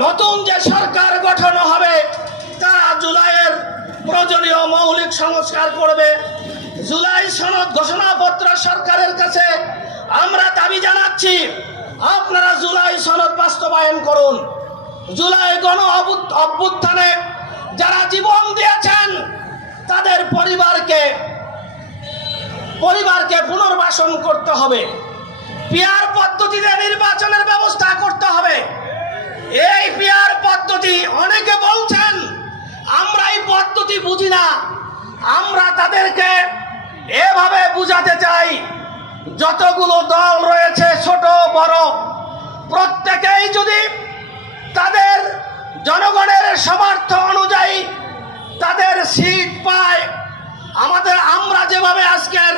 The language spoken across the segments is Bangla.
নতুন যে সরকার গঠন হবে তারা জুলাইয়ের প্রয়োজনীয় মৌলিক সংস্কার করবে। জুলাই সনদ ঘোষণাপত্র সরকারের কাছে আমরা দাবি জানাচ্ছি, আপনারা জুলাই সনদ বাস্তবায়ন করুন। জুলাই গণ অভ্যুত্থানে যারা জীবন দিয়েছেন তাদের পরিবারকে পুনর্বাসন করতে হবে। পিআর পদ্ধতিতে নির্বাচনের ব্যবস্থা করতে হবে। এই পিআর পদ্ধতি, অনেকে বলছেন আমরা এই পদ্ধতি বুঝি না, আমরা তাদেরকে এভাবে বুঝাতে চাই, যতগুলো দল রয়েছে ছোট বড় প্রত্যেকেই যদি তাদের জনগণের সমর্থন অনুযায়ী তাদের সিট পায়, আমরা যেভাবে আজকের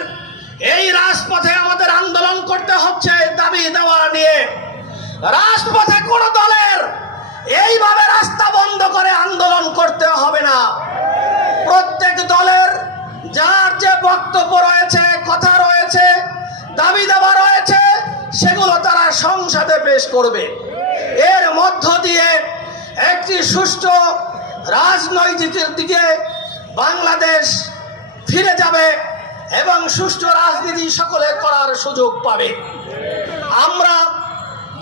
এই রাজপথে আমাদের আন্দোলন করতে হচ্ছে দাবি দেওয়া নিয়ে, রাজপথে কোন দলের এইভাবে রাস্তা বন্ধ করে আন্দোলন করতে হবে না। প্রত্যেক দলের যার যে বক্তব্য রয়েছে, কথা রয়েছে, দাবি দাবা রয়েছে, সেগুলো তারা সংসদে পেশ করবে। এর মধ্য দিয়ে একটি সুষ্ঠু রাজনৈতিকের দিকে বাংলাদেশ ফিরে যাবে এবং সুষ্ঠু রাজনীতি সকলে করার সুযোগ পাবে। আমরা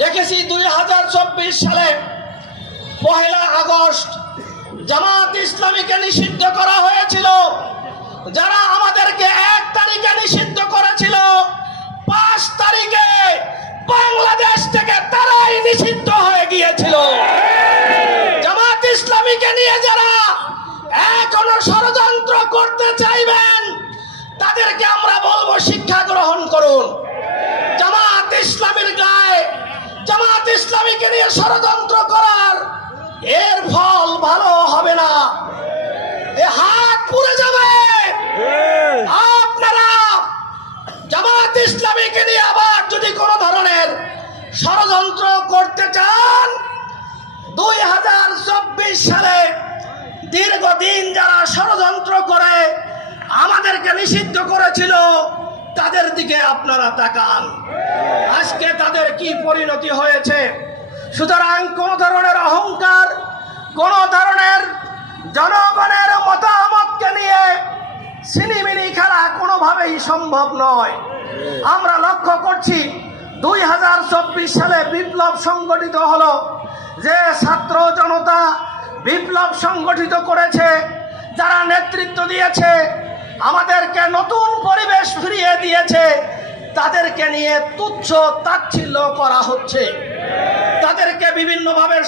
দেখেছি 2024 সালে 1 আগস্ট জামাত ইসলামীকে নিষিদ্ধ করা হয়েছিল। যারা আমাদেরকে 1 তারিখে নিষিদ্ধ করেছিল, 5 তারিখে বাংলাদেশ থেকে তারাই নিষিদ্ধ হয়ে গিয়েছিল। জামাত ইসলামীকে নিয়ে যারা এখনো ষড়যন্ত্র করতে চাইবেন তাদেরকে আমরা বলবো শিক্ষা গ্রহণ করুন। জামাত ইসলামীর গায়ে, জামাত ইসলামীকে নিয়ে ষড়যন্ত্র করার এর ফল ভালো হবে না, এ হাত পুড়ে যাবে। আপনারা জামাত ইসলামীকে নিয়ে আবার যদি কোনো ধরনের ষড়যন্ত্র করতে চান, 2024 সালে দীর্ঘদিন যারা ষড়যন্ত্র করে আমাদেরকে নিষিদ্ধ করেছিল তাদের দিকে আপনারা তাকান, আজকে তাদের কি পরিণতি হয়েছে। সুতরাং কোন ধরনের অহংকার, কোন ধরনের জনগণের মতামতকে নিয়ে সিনিমিনি খেলা কোনোভাবেই সম্ভব নয়। আমরা লক্ষ্য করছি 2024 সালে বিপ্লব সংগঠিত হলো, যে ছাত্র জনতা বিপ্লব সংগঠিত করেছে, যারা নেতৃত্ব দিয়েছে, আমাদেরকে নতুন পরিবেশ ফিরিয়ে দিয়েছে, তাদেরকে নিয়ে তুচ্ছ তাচ্ছিল্য করা হচ্ছে, তাদেরকে বিভিন্নভাবে